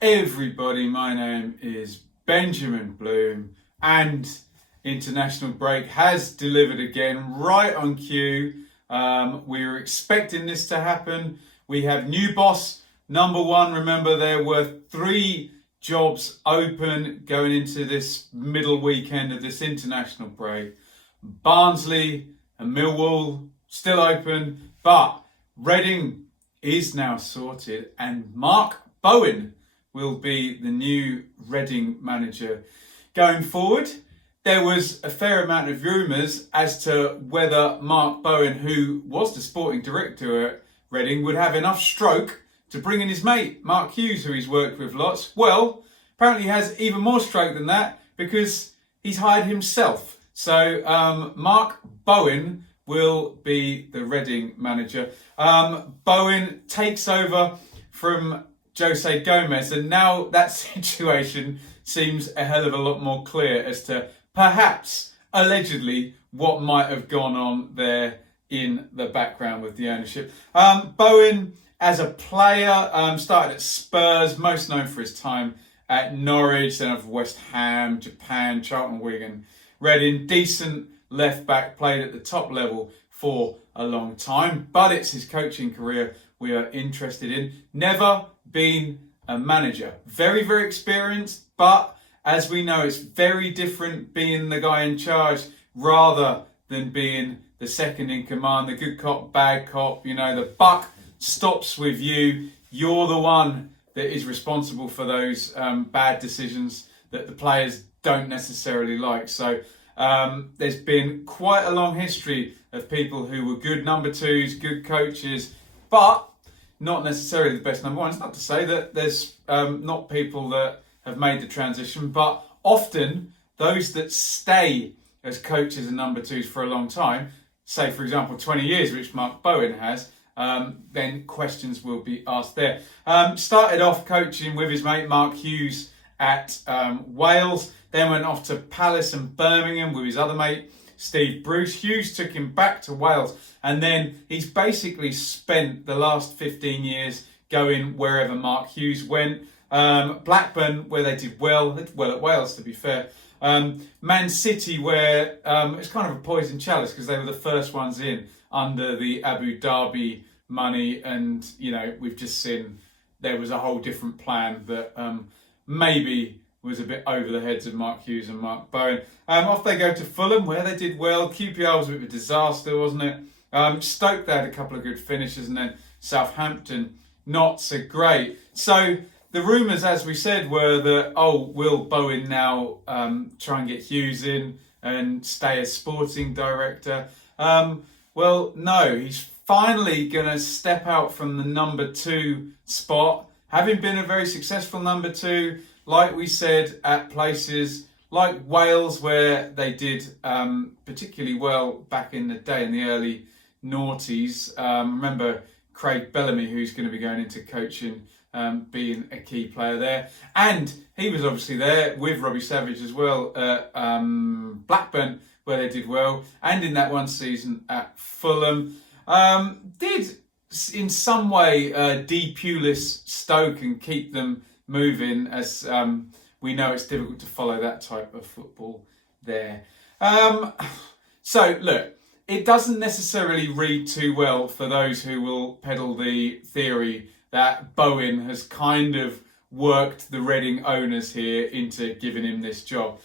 Everybody, my name is Benjamin Bloom, and international break has delivered again, right on cue. We were expecting this to happen. We have new boss number one. Remember, there were 3 jobs open going into this middle weekend of this international break. Barnsley and Millwall still open, but Reading is now sorted, and Mark Bowen will be the new Reading manager going forward. There was a fair amount of rumours as to whether Mark Bowen, who was the sporting director at Reading, would have enough stroke to bring in his mate, Mark Hughes, who he's worked with lots. Well, apparently he has even more stroke than that because he's hired himself. So Mark Bowen will be the Reading manager. Bowen takes over from Jose Gomes, and now that situation seems a hell of a lot more clear as to perhaps, allegedly, what might have gone on there in the background with the ownership. Bowen, as a player, started at Spurs, most known for his time at Norwich, then of West Ham, Japan, Charlton, Wigan, Reading. Decent left back, played at the top level for a long time, but it's his coaching career we are interested in. Never been a manager. Very, very experienced, but as we know, it's very different being the guy in charge rather than being the second in command, the good cop, bad cop. You know, the buck stops with you. You're the one that is responsible for those bad decisions that the players don't necessarily like. So there's been quite a long history of people who were good number twos, good coaches, but not necessarily the best number ones. Not to say that there's not people that have made the transition, but often those that stay as coaches and number twos for a long time, say for example 20 years, which Mark Bowen has, then questions will be asked there. Started off coaching with his mate Mark Hughes at Wales, then went off to Palace and Birmingham with his other mate Steve Bruce. Hughes took him back to Wales, and then he's basically spent the last 15 years going wherever Mark Hughes went. Blackburn, where they did well at Wales, to be fair. Man City, where it's kind of a poison chalice because they were the first ones in under the Abu Dhabi money, and you know, we've just seen there was a whole different plan that maybe was a bit over the heads of Mark Hughes and Mark Bowen. Off they go to Fulham, where they did well. QPR was a bit of a disaster, wasn't it? Stoke, they had a couple of good finishes, and then Southampton, not so great. So the rumours, as we said, were that, will Bowen now try and get Hughes in and stay as sporting director? Well, no, he's finally going to step out from the number 2 spot, having been a very successful number 2, like we said, at places like Wales, where they did particularly well back in the day, in the early noughties. Remember Craig Bellamy, who's going to be going into coaching, being a key player there. And he was obviously there with Robbie Savage as well at Blackburn, where they did well. And in that one season at Fulham. Did in some way depulis Stoke and keep them moving, as we know it's difficult to follow that type of football there. So look, it doesn't necessarily read too well for those who will peddle the theory that Bowen has kind of worked the Reading owners here into giving him this job.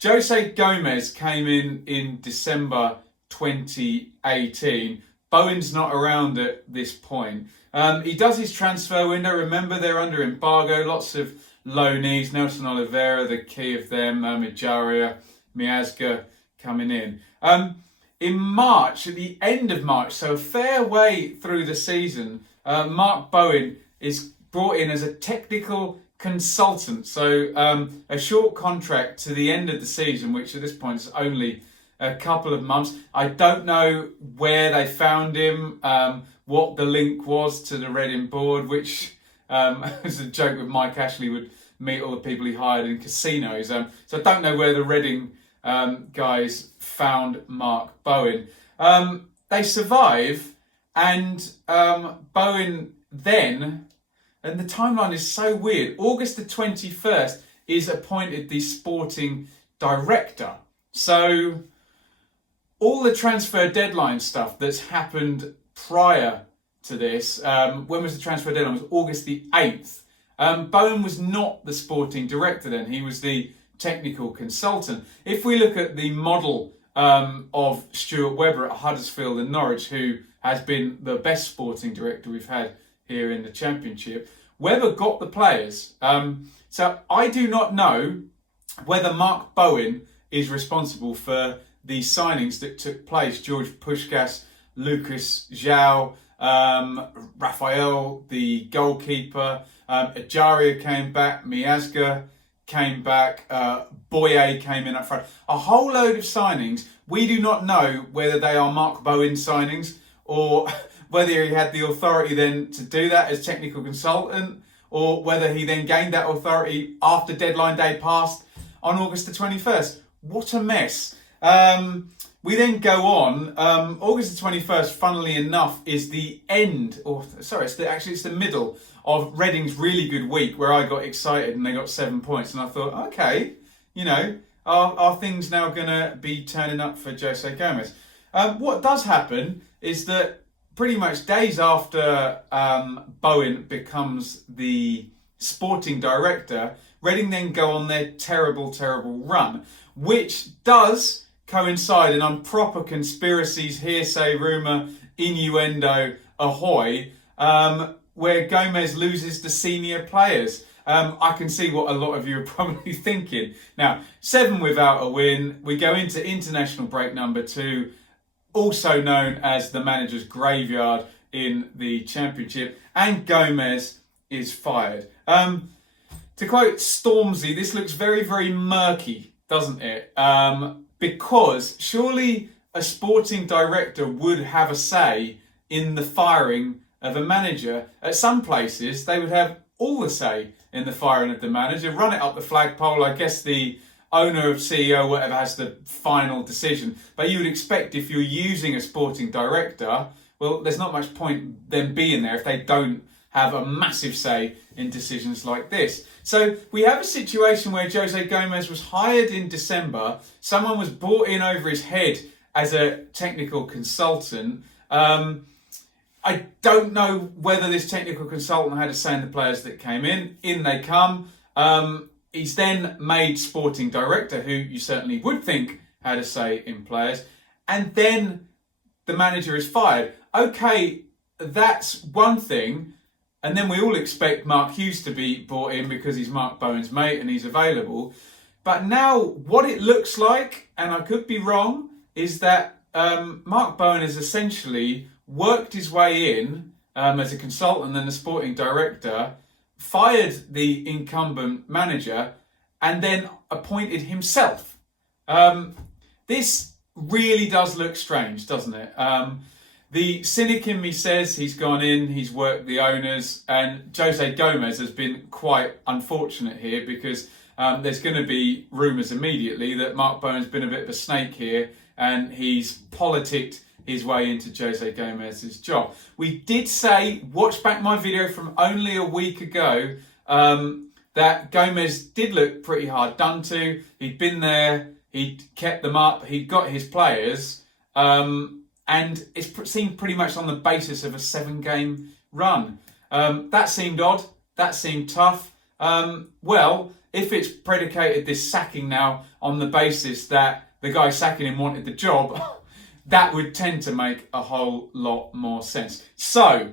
Jose Gomes came in December 2018. Bowen's not around at this point. He does his transfer window. Remember, they're under embargo. Lots of loanees. Nelson Oliveira, the key of them. Mijaria, Miazga coming in. In March, at the end of March, so a fair way through the season, Mark Bowen is brought in as a technical consultant. So a short contract to the end of the season, which at this point is only a couple of months. I don't know where they found him, what the link was to the Reading board, which was a joke with Mike Ashley would meet all the people he hired in casinos. So I don't know where the Reading guys found Mark Bowen. They survive, and Bowen then and the timeline is so weird. August the 21st is appointed the sporting director. So all the transfer deadline stuff that's happened prior to this, when was the transfer deadline? It was August the 8th. Bowen was not the sporting director then, he was the technical consultant. If we look at the model of Stuart Webber at Huddersfield and Norwich, who has been the best sporting director we've had here in the Championship, Webber got the players. So I do not know whether Mark Bowen is responsible for the signings that took place. George Puskás, Lucas João, Rafael, the goalkeeper, Ajaria came back, Miazga came back, Boye came in up front. A whole load of signings. We do not know whether they are Mark Bowen signings or whether he had the authority then to do that as technical consultant, or whether he then gained that authority after deadline day passed on August the 21st. What a mess. We then go on. August the 21st, funnily enough, is the end, it's the middle of Reading's really good week where I got excited and they got 7 points. And I thought, okay, are things now going to be turning up for Jose Gomes? What does happen is that pretty much days after Bowen becomes the sporting director, Reading then go on their terrible, terrible run, which does coincide, and I'm proper conspiracies, hearsay, rumour, innuendo, ahoy, where Gomes loses the senior players. I can see what a lot of you are probably thinking. Now, 7 without a win. We go into international break number 2, also known as the manager's graveyard in the Championship, and Gomes is fired. To quote Stormzy, this looks very, very murky, doesn't it? Because surely a sporting director would have a say in the firing of a manager. At some places, they would have all the say in the firing of the manager, run it up the flagpole. I guess the owner of CEO, whatever, has the final decision. But you would expect if you're using a sporting director, well, there's not much point them being there if they don't have a massive say in decisions like this. So we have a situation where Jose Gomes was hired in December. Someone was brought in over his head as a technical consultant. I don't know whether this technical consultant had a say in the players that came in. In they come. He's then made sporting director, who you certainly would think had a say in players. And then the manager is fired. Okay, that's one thing. And then we all expect Mark Hughes to be brought in because he's Mark Bowen's mate and he's available. But now what it looks like, and I could be wrong, is that Mark Bowen has essentially worked his way in as a consultant and the sporting director, fired the incumbent manager, and then appointed himself. This really does look strange, doesn't it? The cynic in me says he's gone in, he's worked the owners, and Jose Gomes has been quite unfortunate here because there's going to be rumours immediately that Mark Bowen's been a bit of a snake here and he's politicked his way into Jose Gomes' job. We did say, watch back my video from only a week ago, that Gomes did look pretty hard done to. He'd been there, he'd kept them up, he'd got his players, and it's seemed pretty much on the basis of a 7-game run. That seemed odd. That seemed tough. Well, if it's predicated this sacking now on the basis that the guy sacking him wanted the job, that would tend to make a whole lot more sense. So,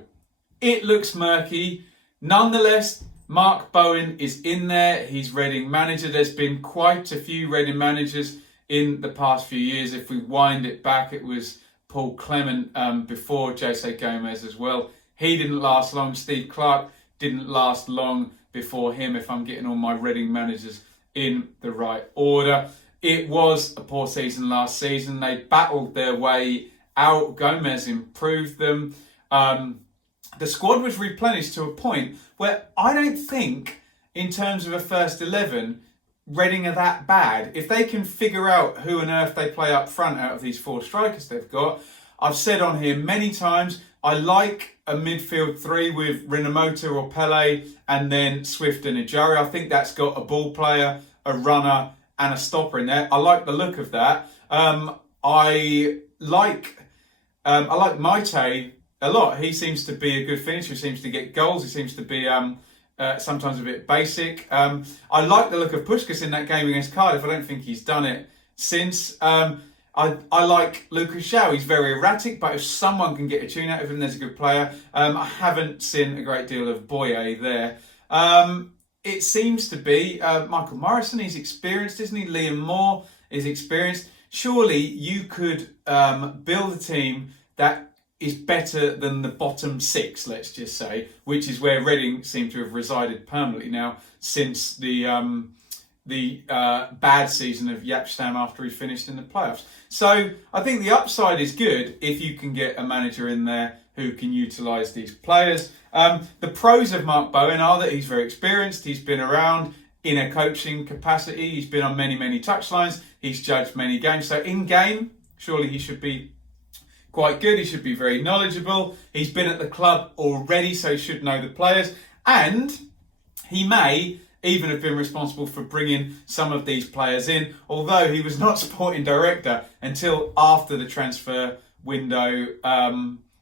it looks murky. Nonetheless, Mark Bowen is in there. He's Reading manager. There's been quite a few Reading managers in the past few years. If we wind it back, it was Paul Clement before Jose Gomes as well. He didn't last long. Steve Clarke didn't last long before him, if I'm getting all my Reading managers in the right order. It was a poor season last season. They battled their way out. Gomes improved them. The squad was replenished to a point where I don't think, in terms of a first 11, Reading are that bad. If they can figure out who on earth they play up front out of these 4 strikers they've got, I've said on here many times, I like a midfield three with Rinamoto or Pele and then Swift and Ijari. I think that's got a ball player, a runner and a stopper in there. I like the look of that. I like Maite a lot. He seems to be a good finisher. He seems to get goals. He seems to be sometimes a bit basic. I like the look of Puskás in that game against Cardiff. I don't think he's done it since. I like Lucas Shaw. He's very erratic, but if someone can get a tune out of him, there's a good player. I haven't seen a great deal of Boye there. It seems to be Michael Morrison. He's experienced, isn't he? Liam Moore is experienced. Surely you could build a team that is better than the bottom six, let's just say, which is where Reading seem to have resided permanently now since the bad season of Yapstam after he finished in the playoffs. So I think the upside is good if you can get a manager in there who can utilise these players. The pros of Mark Bowen are that he's very experienced, he's been around in a coaching capacity, he's been on many touchlines, he's judged many games. So in game, surely he should be quite good, he should be very knowledgeable. He's been at the club already, so he should know the players. And he may even have been responsible for bringing some of these players in, although he was not sporting director until after the transfer window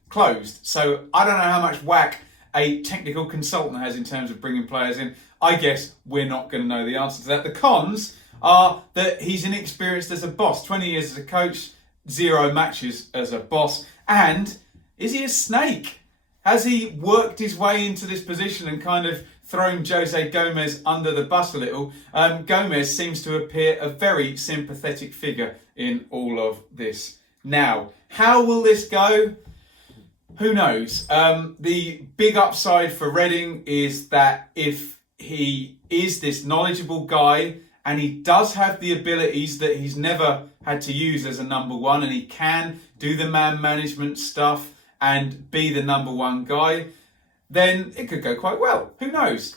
closed. So I don't know how much whack a technical consultant has in terms of bringing players in. I guess we're not going to know the answer to that. The cons are that he's inexperienced as a boss, 20 years as a coach, 0 matches as a boss. And is he a snake? Has he worked his way into this position and kind of thrown Jose Gomes under the bus a little? Gomes seems to appear a very sympathetic figure in all of this. Now, how will this go? Who knows? The big upside for Reading is that if he is this knowledgeable guy and he does have the abilities that he's never had to use as a number one, and he can do the man management stuff and be the number one guy, then it could go quite well. Who knows?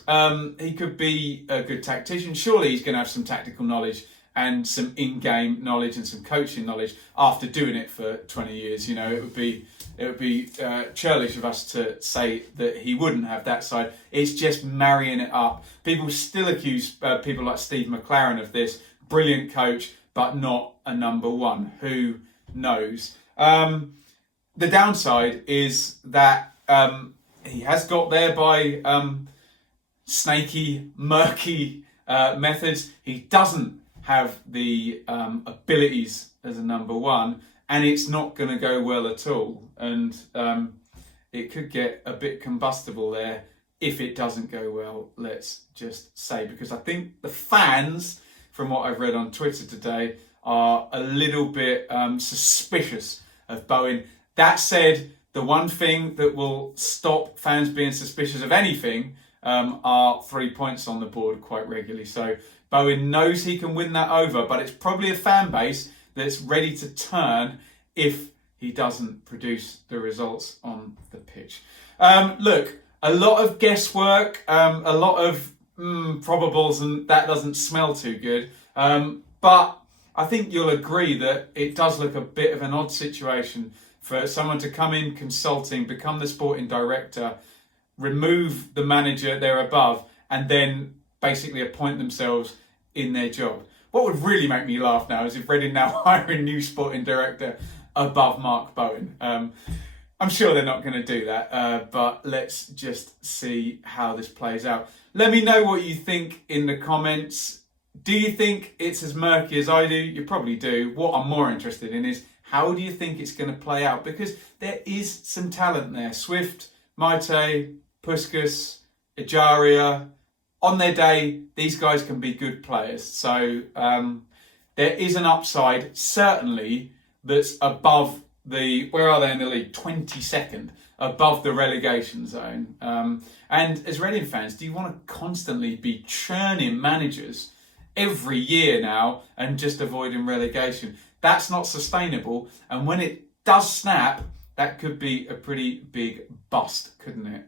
He could be a good tactician. Surely he's going to have some tactical knowledge and some in-game knowledge and some coaching knowledge after doing it for 20 years. You know, it would be churlish of us to say that he wouldn't have that side. It's just marrying it up. People still accuse people like Steve McLaren of this. Brilliant coach, but not a number one. Who knows? The downside is that he has got there by snaky, murky methods. He doesn't have the abilities as a number one, and it's not going to go well at all. And it could get a bit combustible there if it doesn't go well, let's just say. Because I think the fans, from what I've read on Twitter today, are a little bit suspicious of Bowen. That said, the one thing that will stop fans being suspicious of anything are 3 points on the board quite regularly. So Bowen knows he can win that over, but it's probably a fan base that's ready to turn if he doesn't produce the results on the pitch. Look, a lot of guesswork, a lot of probables, and that doesn't smell too good. But I think you'll agree that it does look a bit of an odd situation for someone to come in consulting, become the sporting director, remove the manager there above, and then basically appoint themselves in their job. What would really make me laugh now is if Reading now hire a new sporting director above Mark Bowen. I'm sure they're not going to do that, but let's just see how this plays out. Let me know what you think in the comments. Do you think it's as murky as I do? You probably do. What I'm more interested in is, how do you think it's going to play out? Because there is some talent there. Swift, Maite, Puskás, Ejaria. On their day, these guys can be good players. So there is an upside, certainly, that's above the, where are they in the league? 22nd, above the relegation zone. And as Reading fans, do you want to constantly be churning managers every year now and just avoiding relegation? That's not sustainable. And when it does snap, that could be a pretty big bust, couldn't it?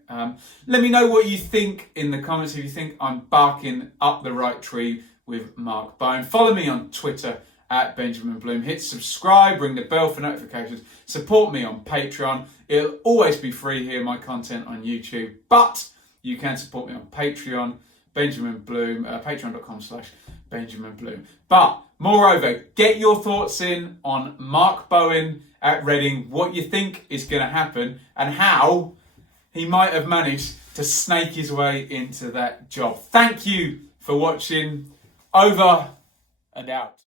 Let me know what you think in the comments, if you think I'm barking up the right tree with Mark Bowen. Follow me on Twitter at Benjamin Bloom. Hit subscribe, ring the bell for notifications. Support me on Patreon. It'll always be free here, my content on YouTube, but you can support me on Patreon, Benjamin Bloom, patreon.com/Benjamin Bloom. But moreover, get your thoughts in on Mark Bowen at Reading, what you think is going to happen and how he might have managed to snake his way into that job. Thank you for watching. Over and out.